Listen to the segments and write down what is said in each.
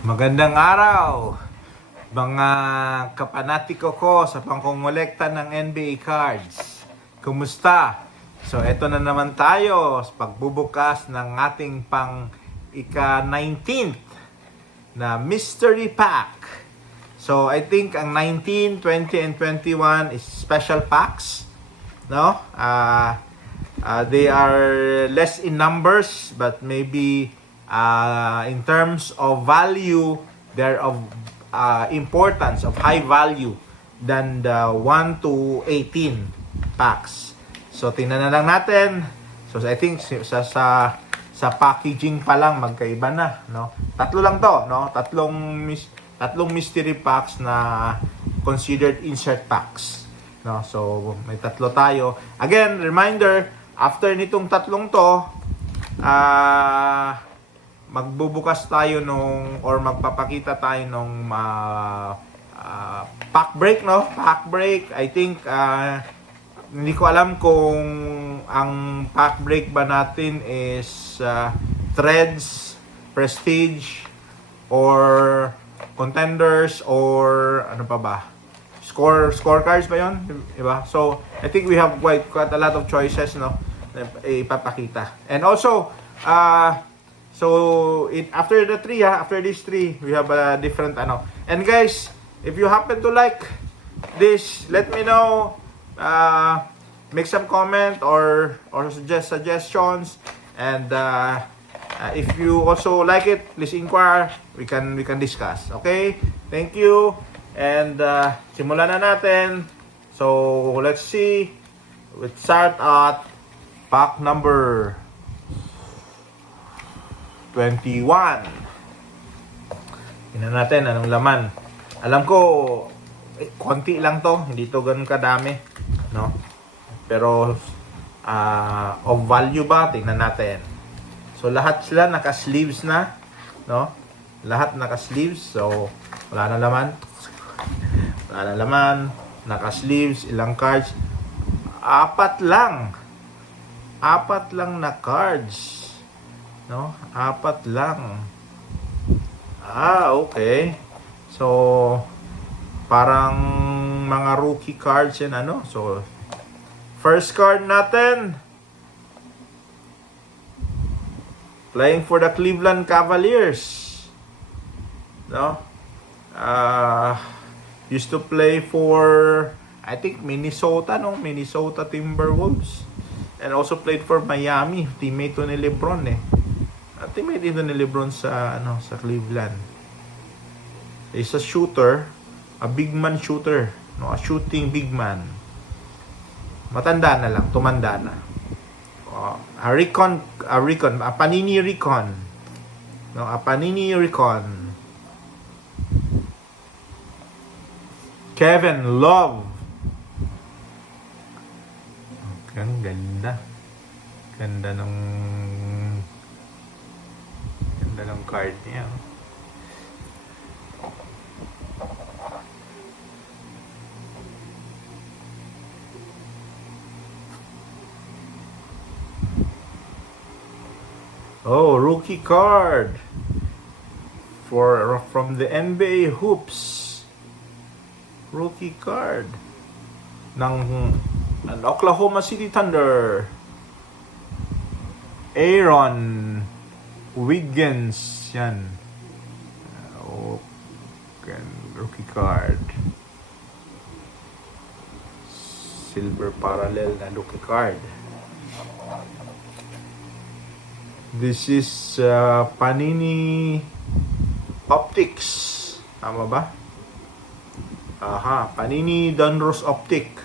Magandang araw, mga kapanatiko ko sa pangkongolekta ng NBA cards. Kumusta? So, eto na naman tayo sa pagbubukas ng ating pang ika-19th na mystery pack. So, I think ang 19, 20, and 21 is special packs. No? They are less in numbers, but maybe in terms of value, they're of importance, of high value than the 1 to 18 packs. So, tingnan na lang natin. So, I think sa packaging pa lang magkaiba na, no? Tatlo lang to, no? Tatlong mystery packs na considered insert packs, no? So, may tatlo tayo. Again, reminder, after nitong tatlong to, magbubukas tayo or magpapakita tayo nung pack break, no? Pack break, I think, hindi ko alam kung ang pack break ba natin is threads, prestige, or contenders, or ano pa ba? Scorecards ba yun? Diba? So, I think we have quite a lot of choices, no? Ipapakita. And also, after these three, we have a different ano. And guys, if you happen to like this, let me know. Make some comment or suggest suggestions. And if you also like it, please inquire. We can discuss. Okay? Thank you. And simulan na natin. So let's see. Let's start at pack number 21. Tingnan natin anong laman. Alam ko, konti lang to. Hindi to ganun kadami, no? Pero, of value ba? Tingnan natin. So, lahat sila naka-sleeves na, no? Lahat naka-sleeves. So, wala na laman. Wala na laman. Naka-sleeves. Ilang cards? Apat lang na cards. No? Apat lang. Okay. So, parang mga rookie cards yan, ano? So, first card natin. Playing for the Cleveland Cavaliers. No? Used to play for, I think, Minnesota Timberwolves. And also played for Miami. Teammate to ni LeBron eh. Teammate dito ni LeBron sa Cleveland. He's a shooter, a big man shooter, no, a shooting big man. Matanda na lang, tumanda na. A Panini Recon. No, a Panini Recon. Kevin Love. Ang ganda. Ganda ng card niya. Oh, rookie card from the NBA Hoops. Rookie card ng Oklahoma City Thunder. Aaron Wiggins yan. Rookie card. Silver parallel na rookie card. This is Panini Optics. Tama ba? Panini Donruss Optic.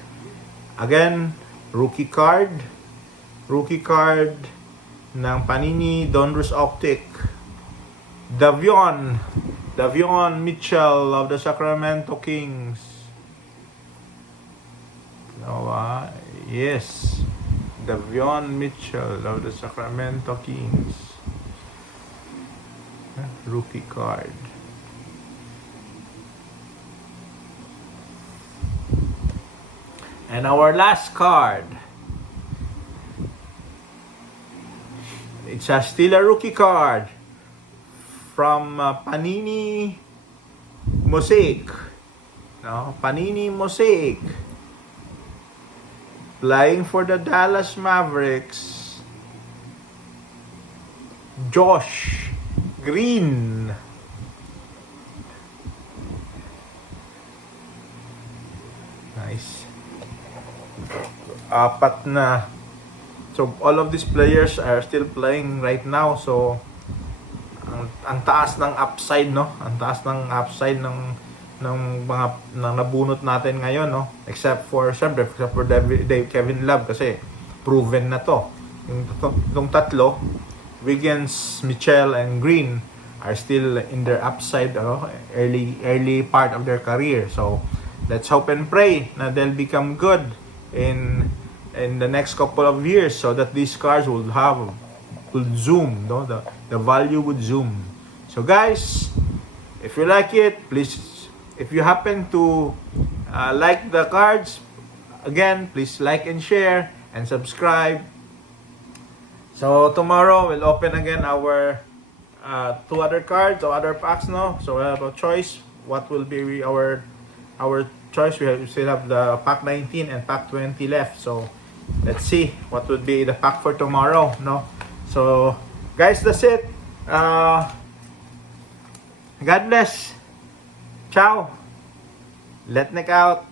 Again, rookie card. Rookie card ng Panini Donruss Optic. Davion Mitchell of the Sacramento Kings. Yes. Davion Mitchell of the Sacramento Kings. Rookie card. And our last card. It's still a rookie card from Panini Mosaic. No? Panini Mosaic. Flying for the Dallas Mavericks, Josh Green. Nice. Apat na. So all of these players are still playing right now. So ang taas ng upside, no? Ang taas ng upside ng mga nabunot natin ngayon, no? Except for Kevin Love kasi proven na to. Yung tatlo, Wiggins, Mitchell, and Green are still in their upside, early part of their career. So let's hope and pray na they'll become good in the next couple of years so that these cards will zoom, no? The value would zoom. So guys, if you like it, please, if you happen to like the cards, again, please like and share and subscribe. So tomorrow we'll open again our two other cards or other packs, no? So we have a choice. What will be our choice? We still have the pack 19 and pack 20 left. So let's see what would be the pack for tomorrow, no? So guys, that's it. God bless. Ciao. Let's neck out.